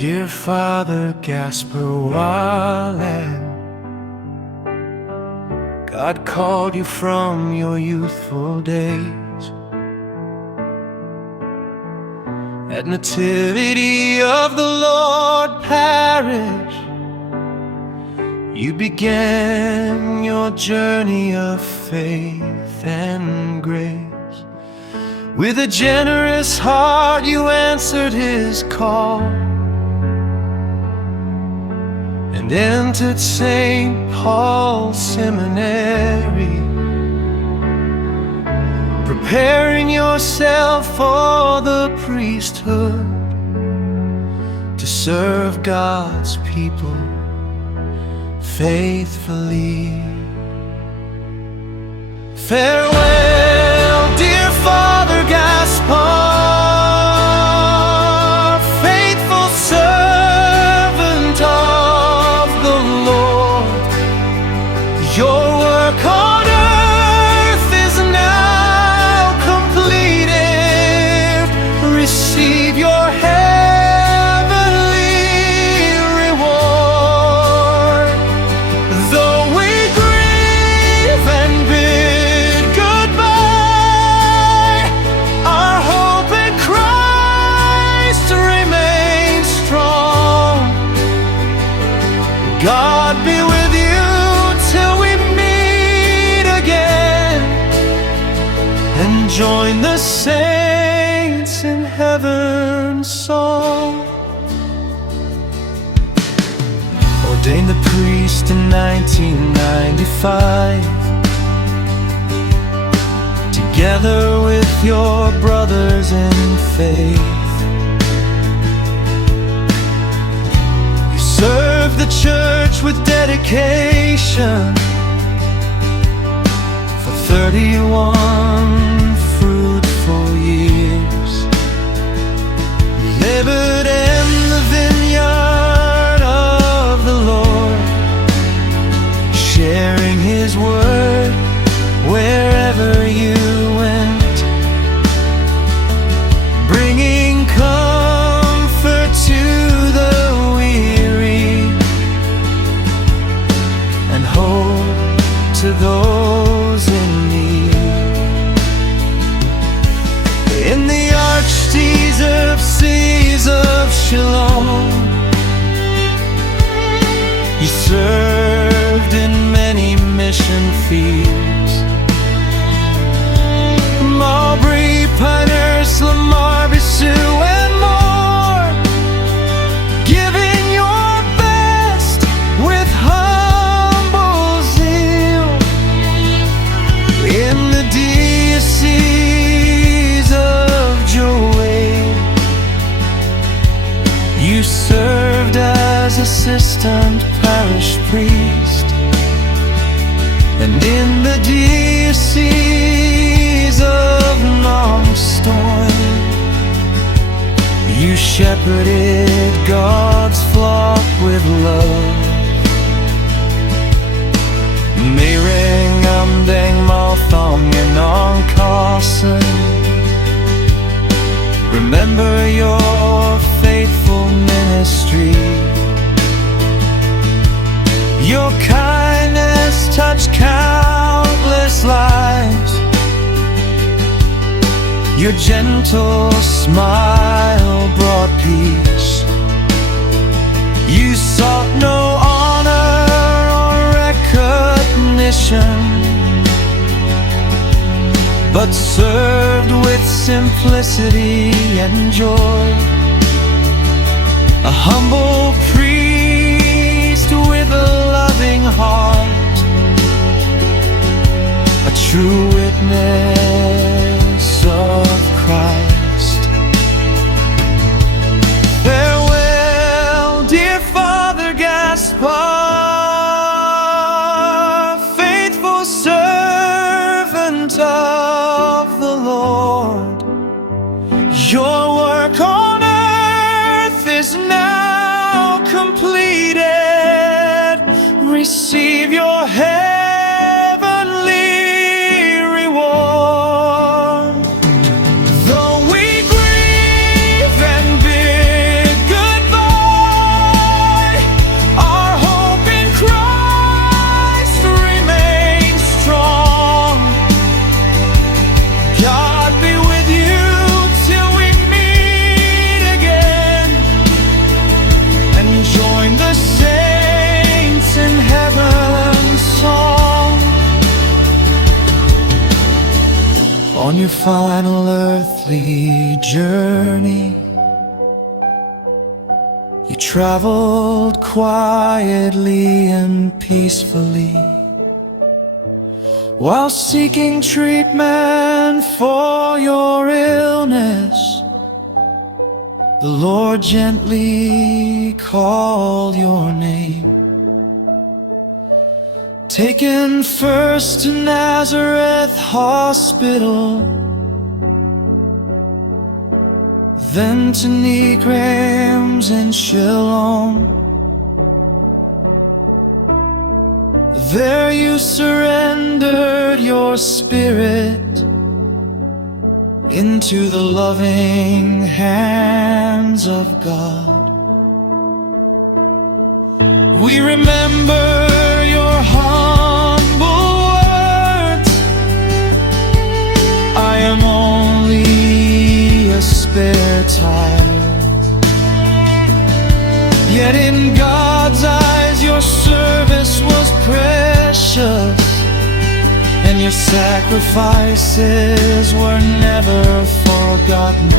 Dear Father Gaspar Wahlang, God called you from your youthful days. At Nativity of the Lord Parish, you began your journey of faith and grace. With a generous heart you answered his call and entered St. Paul's Seminary, preparing yourself for the priesthood to serve God's people faithfully. Farewell, dear Father Gaspar, faithful servant of the Lord. Your work on earth is now completed. Receive your heavenly reward. Though we grieve and bid goodbye, our hope in Christ remains strong. God be with you till we meet again and join the saints in heaven's song. Ordained the priest in 1995, together with your brothers in faith. You serve the church with dedication for 31 fruitful years. You labored in the vineyard of the Lord, sharing his word wherever you went, bringing comfort to the weary and hope to those in need. In the Archdiocese of Shalom, you served in many mission fields: Marbury, Pinehurst, Lamar, Bissau, and more, giving your best with humble zeal. In the Diocese of Joey, you served as assistant parish priest. And in the Diocese of Longstone, you shepherded God's flock with love. Mering Amdeng Malthong and on Carson, remember your faithful ministry. Your kindness touched countless lives. Your gentle smile brought peace. You sought no honor or recognition, but served with simplicity and joy. A humble priest with a loving heart, a true witness of Christ. Farewell, dear Father Gaspar, faithful servant of the Lord. Your work on earth is now completed. Receive your heavenly reward. final earthly journey, you traveled quietly and peacefully, while seeking treatment for your illness. The Lord gently called your name. Taken first to Nazareth Hospital, then to Negrams in Shillong. There you surrendered your spirit into the loving hands of God. We remember your humble words, I am only a spare tire. Yet in God's eyes your service was precious, and your sacrifices were never forgotten.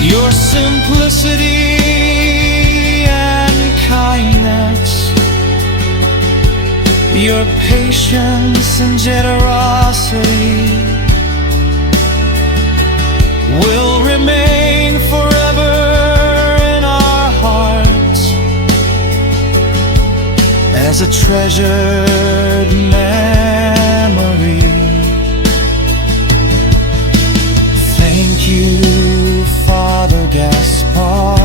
Your simplicity and kindness, your patience and generosity will remain forever in our hearts as a treasured memory. Thank you, Father Gaspar,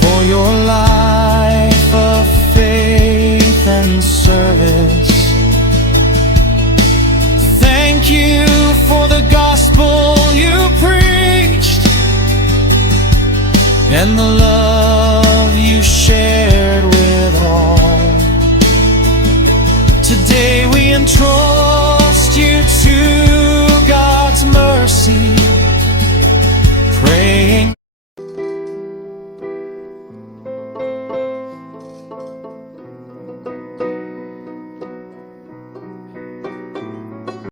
for your life of faith and service. Thank you for the gospel you preached and the love